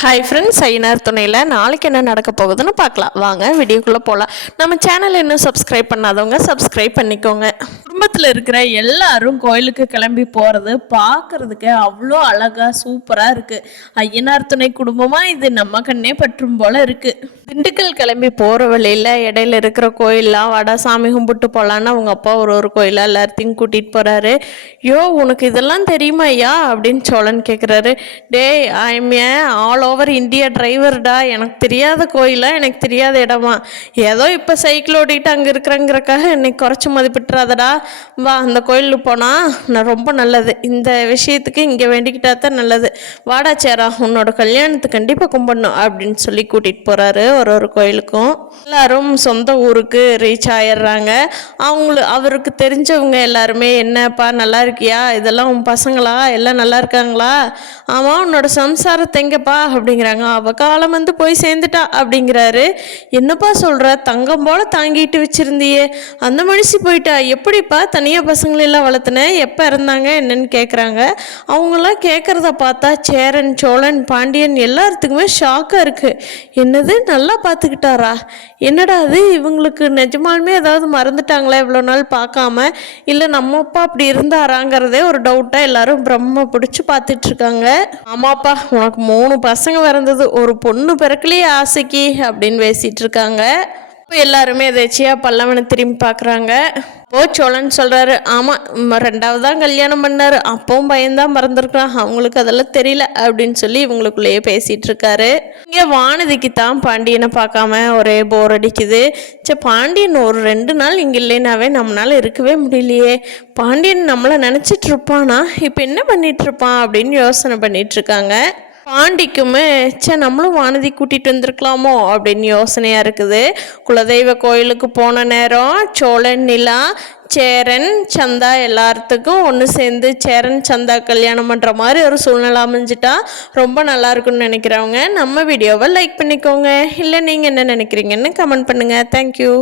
Hi friends, Ayyanar துணையில் நாளைக்கு என்ன நடக்க போகுதுன்னு பார்க்கலாம். வாங்க வீடியோக்குள்ளே போகலாம். நம்ம சேனல் இன்னும் சப்ஸ்கிரைப் பண்ணாதவங்க சப்ஸ்கிரைப் பண்ணிக்கோங்க. குடும்பத்தில் இருக்கிற எல்லாரும் கோயிலுக்கு கிளம்பி போகிறது பார்க்குறதுக்கு அவ்வளோ அழகாக சூப்பராக இருக்குது. ஐயனார் துணை குடும்பமாக இது நம்ம கண்ணே பற்றும் போல் இருக்குது. திண்டுக்கல் கிளம்பி போகிற வழியில் இடையில இருக்கிற கோயிலெலாம் வாடா சாமி கும்பிட்டு போகலான்னு அவங்க அப்பா ஒரு கோயிலாக எல்லாத்தையும் கூட்டிகிட்டு போகிறாரு. யோ, உனக்கு இதெல்லாம் தெரியுமா ஐயா அப்படின்னு சோழன் கேட்குறாரு. டேய், I'm a all over India டிரைவர்டா, எனக்கு தெரியாத கோயிலாக எனக்கு தெரியாத இடமா, ஏதோ இப்போ சைக்கிள் ஓட்டிகிட்டு அங்கே இருக்கிறேங்கிறக்காக என்னை குறைச்சி மதிப்பிட்டுறாதடா. வா, அந்த கோயிலுக்கு போனால் நான் ரொம்ப நல்லது, இந்த விஷயத்துக்கு இங்கே வேண்டிக்கிட்டா தான் நல்லது. வாடா சேரா, உன்னோட கல்யாணத்துக்கு கண்டிப்பாக கும்பிடணும் அப்படின்னு சொல்லி கூட்டிகிட்டு போகிறாரு ஒரு கோயிலுக்கும். எல்லாரும் சொந்த ஊருக்கு ரீச் ஆயிடுறாங்க. அவருக்கு தெரிஞ்சவங்க எல்லாருமே, என்னப்பா நல்லா இருக்கியா, இதெல்லாம் உன் பசங்களா, எல்லாம் நல்லா இருக்காங்களா, ஆமாம் உன்னோட சம்சாரத்தை எங்கப்பா அப்படிங்கிறாங்க. அவள் காலம் வந்து போய் சேர்ந்துட்டா அப்படிங்கிறாரு. என்னப்பா சொல்கிற, தங்கம் போல் தாங்கிட்டு வச்சுருந்தியே, அந்த மனுஷி போயிட்டா, எப்படிப்பா தனியாக பசங்களெல்லாம் வளர்த்துனேன், எப்போ இறந்தாங்க என்னன்னு கேட்குறாங்க. அவங்களாம் கேட்குறத பார்த்தா சேரன் சோழன் பாண்டியன் எல்லாத்துக்குமே ஷாக்காக இருக்குது. என்னது, நல்லா பார்த்துக்கிட்டாரா, என்னடா அது, இவங்களுக்கு நிஜமாலுமே ஏதாவது மறந்துட்டாங்களா இவ்வளோ நாள் பார்க்காம, இல்லை நம்ம அப்பா அப்படி இருந்தாராங்கிறதே ஒரு டவுட்டாக எல்லாரும் பிரம்ம பிடிச்சி பார்த்துட்ருக்காங்க. ஆமாப்பா, உனக்கு 3 பசங்க பிறந்தது, ஒரு பொண்ணு பிறக்கலையே ஆசைக்கு அப்படின்னு பேசிகிட்டு இருக்காங்க. இப்போ எல்லாருமே எதாச்சியாக பல்லவனை திரும்பி பார்க்குறாங்க. சோழன் சொல்கிறாரு, ஆமாம் 2வது தான் கல்யாணம் பண்ணார், அப்பவும் பயந்தான் மறந்துருக்கான், அவங்களுக்கு அதெல்லாம் தெரியல அப்படின்னு சொல்லி இவங்களுக்குள்ளேயே பேசிகிட்டு இருக்காரு. இங்கே வானதிக்கு தான் பாண்டியனை பார்க்காம ஒரே போர் அடிக்குது. சரி, பாண்டியன் ஒரு 2 நாள் இங்கே இல்லைனாவே நம்மளால் இருக்கவே முடியலையே, பாண்டியன் நம்மளை நினச்சிட்டு இருப்பானா, இப்போ என்ன பண்ணிட்டு இருப்பான் அப்படின்னு யோசனை பண்ணிட்டு இருக்காங்க. பாண்டிக்குமே நம்மளும் வானதி கூட்டிகிட்டு வந்திருக்கலாமோ அப்படின்னு யோசனையாக இருக்குது. குலதெய்வ கோயிலுக்கு போன நேரம் சோழன் நிலா சேரன் சந்தா எல்லாத்துக்கும் ஒன்று சேர்ந்து சேரன் சந்தா கல்யாணம் பண்ணுற மாதிரி ஒரு சூழ்நிலை அமைஞ்சிட்டா ரொம்ப நல்லா இருக்குன்னு நினைக்கிறவங்க நம்ம வீடியோவை லைக் பண்ணிக்கோங்க. இல்லை நீங்கள் என்ன நினைக்கிறீங்கன்னு கமெண்ட் பண்ணுங்கள். தேங்க்யூ.